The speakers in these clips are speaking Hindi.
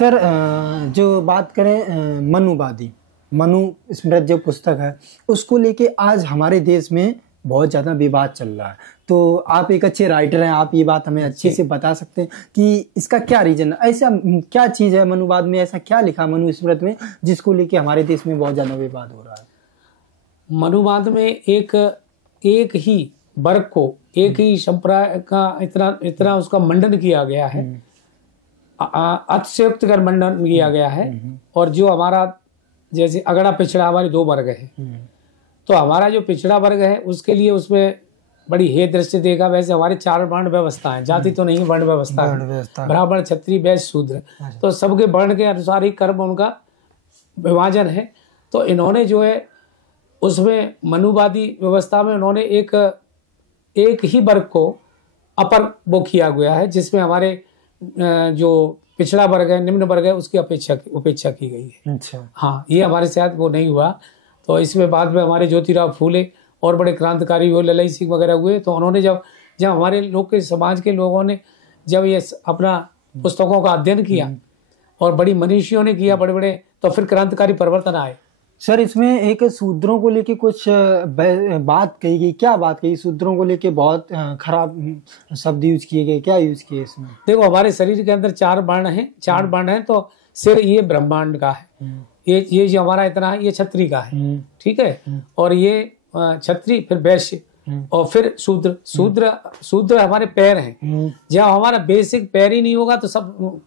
सर जो बात करें मनुवादी मनु स्मृति जो पुस्तक है उसको लेके आज हमारे देश में बहुत ज़्यादा विवाद चल रहा है। तो आप एक अच्छे राइटर हैं, आप ये बात हमें अच्छे से बता सकते हैं कि इसका क्या रीजन है, ऐसा क्या चीज़ है मनुवाद में, ऐसा क्या लिखा मनु स्मृति में जिसको लेके हमारे देश में बहुत ज़्यादा विवाद हो रहा है। मनुवाद में एक ही वर्ग को, एक ही संप्रदाय का इतना उसका मंडन किया गया है, अतिशयोक्त कर मंडन किया गया है। और जो हमारा जैसे अगड़ा पिछड़ा हमारे दो वर्ग है, तो हमारा जो पिछड़ा वर्ग है उसके लिए उसमें बड़ी हे दृष्टि देखा। वैसे हमारे 4 वर्ण व्यवस्था है, जाति तो नहीं वर्ण व्यवस्था है, ब्राह्मण क्षत्रिय वैश्य शूद्र, तो सबके वर्ण के अनुसार ही कर्म उनका विभाजन है। तो इन्होंने जो है उसमें मनुवादी व्यवस्था में उन्होंने एक ही वर्ग को अपर वो किया गया है, जिसमें हमारे जो पिछड़ा वर्ग है, निम्न वर्ग है, उसकी उपेक्षा की गई है। अच्छा, हाँ, ये हमारे साथ वो नहीं हुआ। तो इसमें बाद में हमारे ज्योतिराव फूले और बड़े क्रांतिकारी हुए, ललाई सिंह वगैरह हुए। तो उन्होंने जब हमारे लोग के समाज के लोगों ने जब ये अपना पुस्तकों का अध्ययन किया और बड़ी मनीषियों ने किया बड़े, तो फिर क्रांतिकारी परिवर्तन आए। सर इसमें एक शूद्रों को लेके कुछ बात कही गई, क्या बात कही? शूद्रों को लेके बहुत खराब शब्द यूज किए गए, क्या यूज किए इसमें? देखो, हमारे शरीर के अंदर 4 वर्ण हैं, तो सिर ये ब्रह्मांड का है, ये जो हमारा इतना है ये क्षत्रिय का है, ठीक है। और ये क्षत्रिय, फिर वैश्य और फिर शूद्र हमारे पैर हैं। जब हमारा बेसिक पैर ही नहीं होगा तो सब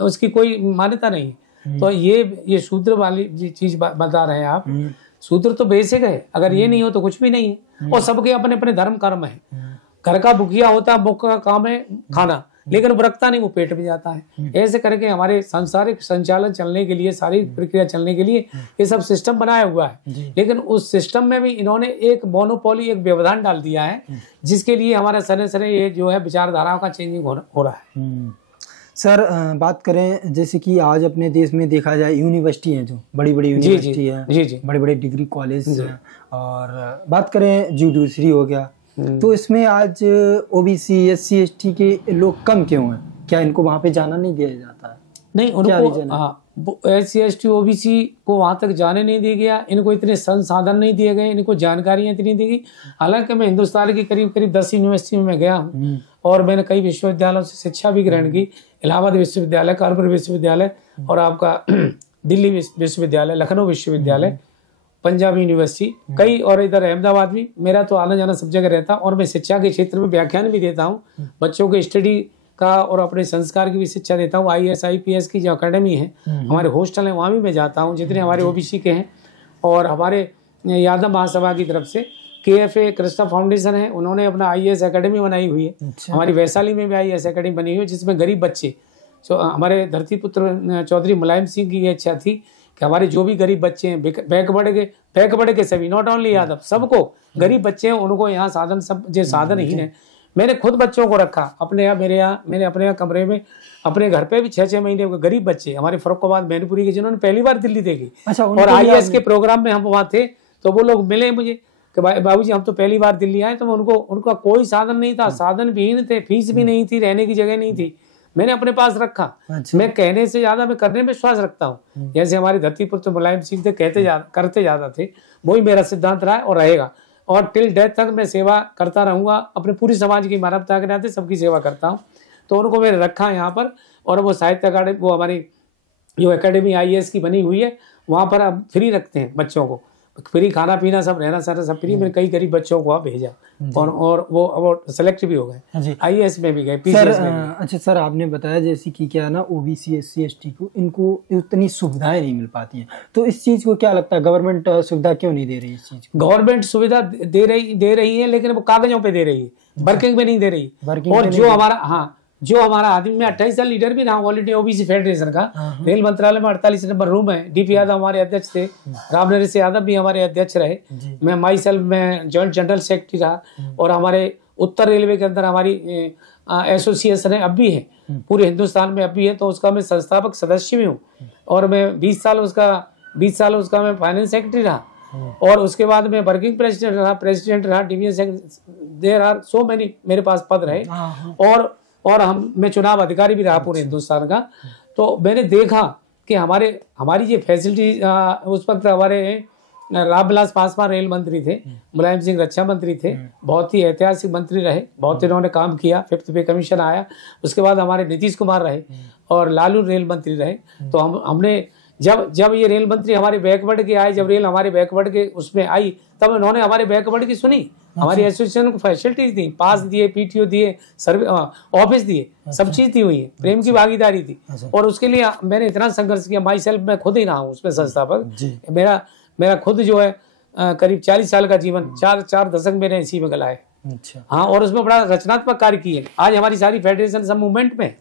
उसकी कोई मान्यता नहीं। तो ये शूद्र वाली चीज बता रहे हैं आप। शूद्र तो बेसिक है, अगर ये नहीं हो तो कुछ भी नहीं है। और सबके अपने अपने धर्म कर्म है। घर का भूखिया होता है, मुख का काम है खाना, लेकिन वो रखता नहीं, वो पेट में जाता है। ऐसे करके हमारे सांसारिक संचालन चलने के लिए, सारी प्रक्रिया चलने के लिए ये सब सिस्टम बनाया हुआ है। लेकिन उस सिस्टम में भी इन्होंने एक मोनोपोली, एक व्यवधान डाल दिया है, जिसके लिए हमारा सरे ये जो है विचारधाराओं का चेंजिंग हो रहा है। सर बात करें जैसे कि आज अपने देश में देखा जाए यूनिवर्सिटी है, जो बड़ी बड़ी यूनिवर्सिटी है, बड़े बड़े डिग्री कॉलेज हैं, और बात करें जुडिशरी हो गया, तो इसमें आज ओबीसी SC ST के लोग कम क्यों हैं? क्या इनको वहाँ पे जाना नहीं दिया जाता है? नहीं, उनको SC ST OBC को वहाँ तक जाने नहीं दिया गया। इनको इतने संसाधन नहीं दिए गए, इनको जानकारियाँ इतनी दी गई। हालांकि मैं हिंदुस्तान की करीब 10 यूनिवर्सिटी में गया हूँ और मैंने कई विश्वविद्यालयों से शिक्षा भी ग्रहण की। इलाहाबाद विश्वविद्यालय, कानपुर विश्वविद्यालय और आपका दिल्ली विश्वविद्यालय, लखनऊ विश्वविद्यालय, पंजाब यूनिवर्सिटी, कई, और इधर अहमदाबाद भी। मेरा तो आना जाना सब जगह रहता। और मैं शिक्षा के क्षेत्र में व्याख्यान भी देता हूँ, बच्चों के स्टडी का और अपने संस्कार की भी शिक्षा देता हूँ। IAS IPS की जो अकेडमी है, हमारे हॉस्टल है, वहाँ भी मैं जाता हूँ, जितने हमारे OBC के हैं। और हमारे यादव महासभा की तरफ से KFA कृष्णा फाउंडेशन है, उन्होंने अपना IAS अकेडमी बनाई हुई है। अच्छा। हमारी वैशाली में भी IAS अकेडमी बनी हुई है, जिसमें गरीब बच्चे, जो हमारे धरतीपुत्र चौधरी मुलायम सिंह की ये इच्छा थी कि हमारे जो भी गरीब बच्चे हैं, बैकवर्ड के सभी, नॉट ओनली यादव, सबको गरीब बच्चे हैं, उनको यहाँ साधन, सब जो साधन ही है। मैंने खुद बच्चों को रखा अपने यहाँ, मैंने अपने यहाँ कमरे में, अपने घर पे भी 6-6 महीने गरीब बच्चे हमारे फरुखाबाद मैनपुरी के, जिन्होंने पहली बार दिल्ली देखी। अच्छा, और IAS के प्रोग्राम में हम वहाँ थे, तो वो लोग मिले मुझे कि बाबूजी हम तो पहली बार दिल्ली आए। तो उनका कोई साधन नहीं था, साधन विहीन थे, फीस भी नहीं थी, रहने की जगह नहीं थी, मैंने अपने पास रखा। अच्छा। मैं कहने से ज्यादा मैं करने में विश्वास रखता हूँ। जैसे हमारे धरतीपुत्र मुलायम सिंह थे, करते ज्यादा थे, वही मेरा सिद्धांत रहा है और रहेगा। और टिल डेथ तक मैं सेवा करता रहूंगा, अपने पूरी समाज की मानवता के नाते सबकी सेवा करता हूँ। तो उनको मैंने रखा यहाँ पर। और वो साहित्य अकादमी, वो हमारी जो अकेडमी IAS की बनी हुई है, वहाँ पर अब फ्री रखते हैं बच्चों को, फ्री खाना पीना सब, रहना सारा सब फ्री। मैंने कई गरीब बच्चों को भेजा और वो सेलेक्ट भी हो गए, IAS में भी गए, PCS में भी। अच्छा सर, आपने बताया जैसे कि क्या ना OBC SC ST को इनको उतनी सुविधाएं नहीं मिल पाती हैं, तो इस चीज को क्या लगता है गवर्नमेंट सुविधा क्यों नहीं दे रही? इस चीज को गवर्नमेंट सुविधा दे रही है, लेकिन वो कागजों पे दे रही है, वर्किंग में नहीं दे रही। और जो हमारा आदमी, में 28 साल लीडर भी रहा, ऑल इंडिया OBC फेडरेशन का। रेल मंत्रालय में 48 नंबर रूम है, DP यादव हमारे अध्यक्ष थे, रामनरेश यादव भी हमारे अध्यक्ष रहे, मैं माई सेल्फ में जॉइंट जनरल सेक्रेटरी रहा। और हमारे उत्तर रेलवे के अंदर हमारी एसोसिएशन है, अब भी है, पूरे हिंदुस्तान में अब भी है, तो उसका मैं संस्थापक सदस्य भी हूँ। और मैं 20 साल उसका मैं फाइनेंस सेक्रेटरी रहा। और उसके बाद मैं वर्किंग प्रेसिडेंट रहा, division, there are so many मेरे पास पद रहे। और मैं चुनाव अधिकारी भी रहा पूरे हिंदुस्तान का। तो मैंने देखा कि हमारी ये फैसिलिटी, उस वक्त हमारे रामविलास पासवान रेल मंत्री थे, मुलायम सिंह रक्षा मंत्री थे, बहुत ही ऐतिहासिक मंत्री रहे, बहुत इन्होंने काम किया। 5th पे कमीशन आया, उसके बाद हमारे नीतीश कुमार रहे और लालू रेल मंत्री रहे। तो हमने जब ये रेल मंत्री हमारे बैकवर्ड के आए, जब रेल हमारे बैकवर्ड के उसमें आई, तब उन्होंने हमारे बैकवर्ड की सुनी, हमारी एसोसिएशन को फैसिलिटीज दी, पास दिए, पीटीओ दिए, सर्वे ऑफिस दिए, सब चीज दी हुई है, प्रेम की भागीदारी थी। और उसके लिए मैंने इतना संघर्ष किया, माई सेल्फ मैं खुद ही रहा हूँ उसमें संस्थापक। मेरा खुद जो है करीब 40 साल का जीवन, 4 दशक मैंने इसी में गलाए। अच्छा। हाँ, और उसमें बड़ा रचनात्मक कार्य किए। आज हमारी सारी फेडरेशन सब मूवमेंट में